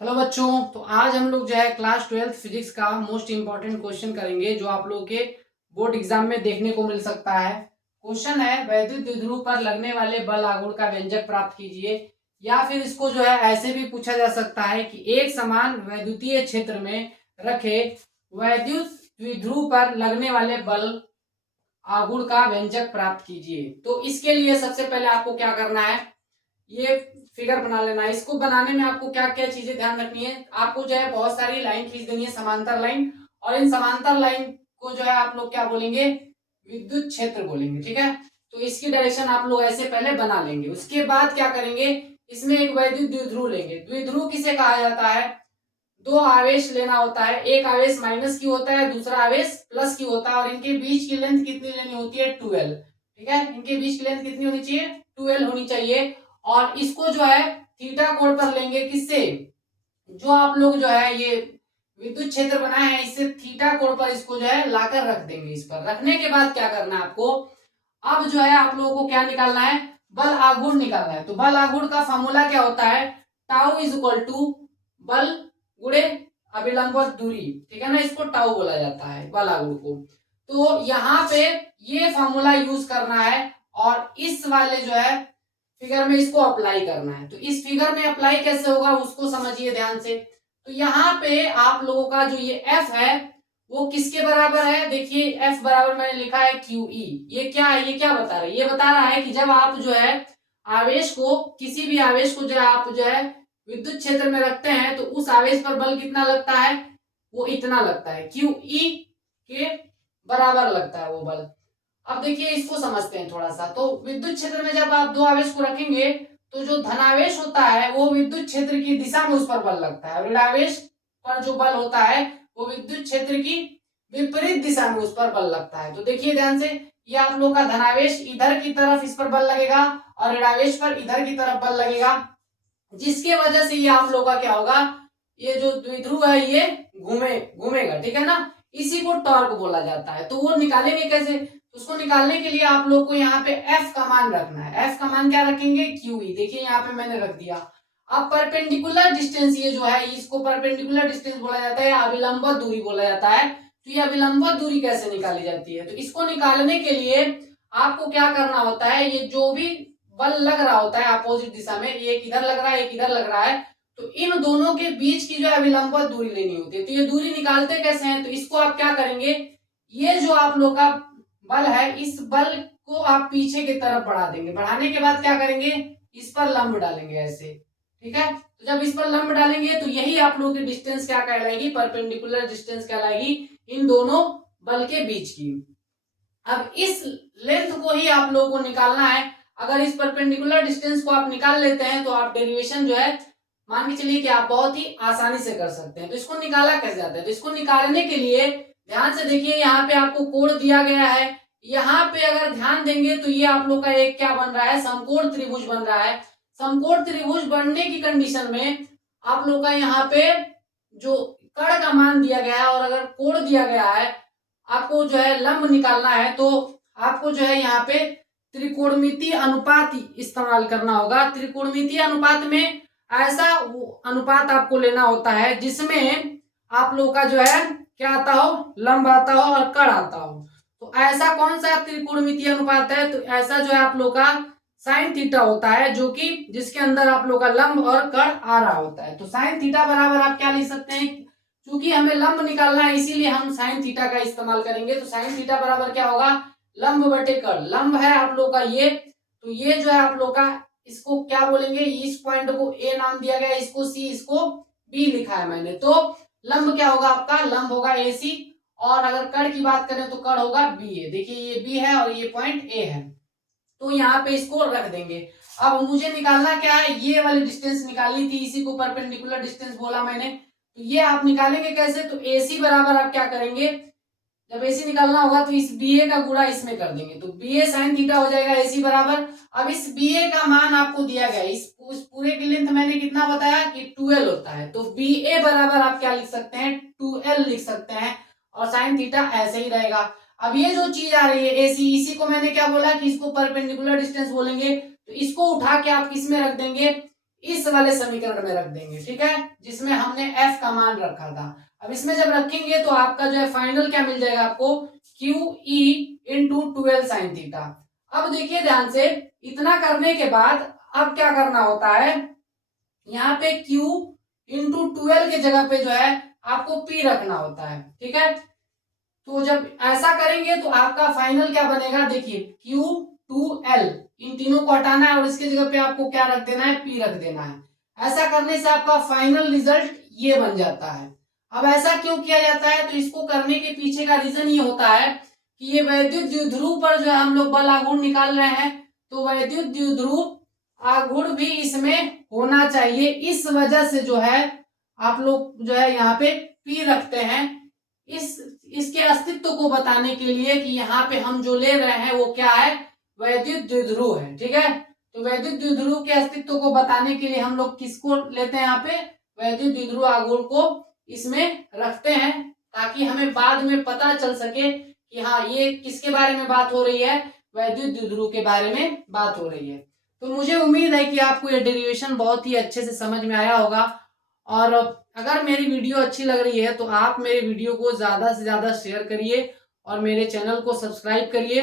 Hello बच्चों। तो आज हम लोग जो है क्लास 12th फिजिक्स का मोस्ट इंपॉर्टेंट क्वेश्चन करेंगे जो आप लोगों के बोर्ड एग्जाम में देखने को मिल सकता है। क्वेश्चन है वैद्युत द्विध्रुव पर लगने वाले बल आघूर्ण का व्यंजक प्राप्त कीजिए। या फिर इसको जो है ऐसे भी पूछा जा सकता है कि एक समान वैद्युतीय क्षेत्र में रखे वैद्युत द्विध्रुव पर लगने वाले बल आघूर्ण का व्यंजक प्राप्त कीजिए। तो इसके लिए सबसे पहले आपको क्या करना है, ये फिगर बना लेना है। इसको बनाने में आपको क्या क्या चीजें ध्यान रखनी है, आपको जो है बहुत सारी लाइन खींच देनी है, समांतर लाइन। और इन समांतर लाइन को जो है आप लोग क्या बोलेंगे, विद्युत क्षेत्र बोलेंगे। ठीक है, तो इसकी डायरेक्शन आप लोग ऐसे पहले बना लेंगे। उसके बाद क्या करेंगे, इसमें एक वैद्युत द्विध्रुव लेंगे। द्विध्रुव किसे कहा जाता है, दो आवेश लेना होता है, एक आवेश माइनस की होता है, दूसरा आवेश प्लस की होता है, और इनके बीच की लेंथ कितनी लेनी होती है, 12। ठीक है, इनके बीच की लेंथ कितनी होनी चाहिए, 12 होनी चाहिए। और इसको जो है थीटा कोण पर लेंगे, किससे, जो आप लोग जो है ये विद्युत क्षेत्र बनाए हैं इससे थीटा कोण पर इसको जो है लाकर रख देंगे। इस पर रखने के बाद क्या करना है आपको, अब जो है आप लोगों को क्या निकालना है, बल आघूर्ण निकालना है। तो बल आघूर्ण का फॉर्मूला क्या होता है, टाउ इज इक्वल टू बल गुणे अभिलंबवत दूरी। ठीक है ना, इसको टाउ बोला जाता है बल आघूर्ण को। तो यहाँ पे ये फॉर्मूला यूज करना है और इस वाले जो है फिगर में इसको अप्लाई करना है। तो इस फिगर में अप्लाई कैसे होगा उसको समझिए ध्यान से। तो यहाँ पे आप लोगों का जो ये F है वो किसके बराबर है, देखिए F बराबर मैंने लिखा है QE। ये क्या है, ये क्या बता रहा है, ये बता रहा है कि जब आप जो है आवेश को, किसी भी आवेश को जो आप जो है विद्युत क्षेत्र में रखते हैं तो उस आवेश पर बल कितना लगता है, वो इतना लगता है, QE के बराबर लगता है वो बल। अब देखिए इसको समझते हैं थोड़ा सा। तो विद्युत क्षेत्र में जब आप दो आवेश को रखेंगे तो जो धनावेश होता है वो विद्युत क्षेत्र की दिशा में उस पर बल लगता है, और ऋणावेश पर जो बल होता है वो विद्युत क्षेत्र की विपरीत दिशा में उस पर बल लगता है। तो देखिए ध्यान से, ये आप लोग का धनावेश इधर की तरफ इस पर बल लगेगा और ऋणावेश पर इधर की तरफ बल लगेगा, जिसके वजह से ये आप लोग का क्या होगा, ये जो द्विध्रुव है ये घूमेगा। ठीक है ना, इसी को टॉर्क बोला जाता है। तो वो निकालेंगे कैसे, उसको निकालने के लिए आप लोग को यहाँ पे F का मान रखना है। F का मान क्या रखेंगे, QE। देखिए यहाँ पे मैंने रख दिया। अब परपेंडिकुलर डिस्टेंस ये जो है इसको परपेंडिकुलर डिस्टेंस बोला जाता है, अभिलंबवत दूरी बोला जाता है। तो ये अभिलंबवत दूरी कैसे निकाली जाती है, तो इसको निकालने के लिए आपको क्या करना होता है, ये जो भी बल लग रहा होता है अपोजिट दिशा में, एक इधर लग रहा है एक इधर लग रहा है, तो इन दोनों के बीच की जो है अभिलंबवत दूरी लेनी होती है। तो ये दूरी निकालते कैसे हैं, तो इसको आप क्या करेंगे, ये जो आप लोग का बल है इस बल को आप पीछे की तरफ बढ़ा देंगे। बढ़ाने के बाद क्या करेंगे, इस पर लंब डालेंगे ऐसे। ठीक है, तो जब इस पर लंब डालेंगे तो यही आप लोगों की डिस्टेंस क्या कहलाएगी, परपेंडिकुलर डिस्टेंस कहलाएगी इन दोनों बल के बीच की। अब इस लेंथ को ही आप लोगों को निकालना है। अगर इस परपेंडिकुलर डिस्टेंस को आप निकाल लेते हैं तो आप डेरिवेशन जो है मान के चलिए कि आप बहुत ही आसानी से कर सकते हैं। तो इसको निकाला कैसे जाता है, तो इसको निकालने के लिए ध्यान से देखिए, यहाँ पे आपको कोण दिया गया है। यहाँ पे अगर ध्यान देंगे तो ये आप लोग का एक क्या बन रहा है, समकोण त्रिभुज बन रहा है। समकोण त्रिभुज बनने की कंडीशन में आप लोग का यहाँ पे जो कर्ण का मान दिया गया है और अगर कोण दिया गया है, आपको जो है लंब निकालना है तो आपको जो है यहाँ पे त्रिकोणमितीय अनुपात इस्तेमाल करना होगा। त्रिकोणमितीय अनुपात में ऐसा अनुपात आपको लेना होता है जिसमें आप लोग का जो है क्या आता हो, लंब आता हो और कर्ण आता हो। तो ऐसा कौन सा त्रिकोणमितीय अनुपात है, तो ऐसा जो है आप लोग का साइन थीटा होता है, जो कि जिसके अंदर आप लोग का लंब और कर्ण आ रहा होता है। तो साइन थीटा बराबर आप क्या लिख सकते हैं, क्योंकि हमें लंब निकालना है इसीलिए हम साइन थीटा का इस्तेमाल करेंगे। तो साइन थीटा बराबर क्या होगा, लंब बटे कर्ण। लंब है आप लोग का ये, तो ये जो है आप लोग का इसको क्या बोलेंगे, इस पॉइंट को ए नाम दिया गया, इसको सी, इसको बी लिखा है मैंने। तो लंब क्या होगा आपका, लंब होगा ए सी, और अगर कर्ण की बात करें तो कर्ण होगा बी ए। देखिए ये बी है और ये पॉइंट ए है, तो यहाँ पे इसको रख देंगे। अब मुझे निकालना क्या है, ये वाली डिस्टेंस निकालनी थी, इसी को परपेंडिकुलर डिस्टेंस बोला मैंने। तो ये आप निकालेंगे कैसे, तो AC बराबर आप क्या करेंगे, जब AC निकालना होगा तो इस BA का गुणा इसमें कर देंगे, तो BA साइन थीटा हो जाएगा AC बराबर। अब इस BA का मान आपको दिया गया, इस पूरे की लेंथ मैंने कितना बताया कि 12 होता है। तो BA बराबर आप क्या लिख सकते हैं, 2L लिख सकते हैं, और साइन थीटा ऐसे ही रहेगा। अब ये जो चीज आ रही है AC, इसी को मैंने क्या बोला कि इसको परपेंडिकुलर डिस्टेंस बोलेंगे। तो इसको उठा के आप किस में रख देंगे, इस वाले समीकरण में रख देंगे, ठीक है, जिसमें हमने एफ का मान रखा था। अब इसमें जब रखेंगे तो आपका जो है फाइनल क्या मिल जाएगा आपको, Q E into 12 sine theta. अब देखिए ध्यान से, इतना करने के बाद अब क्या करना होता है, यहाँ पे Q इंटू 12 के जगह पे जो है आपको P रखना होता है, ठीक है। तो जब ऐसा करेंगे तो आपका फाइनल क्या बनेगा, देखिए Q2L, इन तीनों को हटाना है और इसके जगह पे आपको क्या रख देना है, P रख देना है। ऐसा करने से आपका फाइनल रिजल्ट ये बन जाता है। अब ऐसा क्यों किया जाता है, तो इसको करने के पीछे का रीजन ये होता है कि ये वैद्युत द्विध्रुव पर जो है हम लोग बल आघूर्ण निकाल रहे हैं, तो वैद्युत द्विध्रुव आघूर्ण भी इसमें होना चाहिए। इस वजह से जो है आप लोग जो है यहाँ पे P रखते हैं, इसके अस्तित्व को बताने के लिए कि यहाँ पे हम जो ले रहे हैं वो क्या है, वैद्युत द्विध्रुव है, ठीक है। तो वैद्युत द्विध्रुव के अस्तित्व को बताने के लिए हम लोग किसको लेते हैं, यहाँ पे वैद्युत द्विध्रुव आघूर्ण को इसमें रखते हैं, ताकि हमें बाद में पता चल सके कि हाँ ये किसके बारे में बात हो रही है, वैद्युत द्विध्रुव के बारे में बात हो रही है। तो मुझे उम्मीद है कि आपको ये डेरिवेशन बहुत ही अच्छे से समझ में आया होगा। और अगर मेरी वीडियो अच्छी लग रही है तो आप मेरे वीडियो को ज़्यादा से ज़्यादा शेयर करिए और मेरे चैनल को सब्सक्राइब करिए।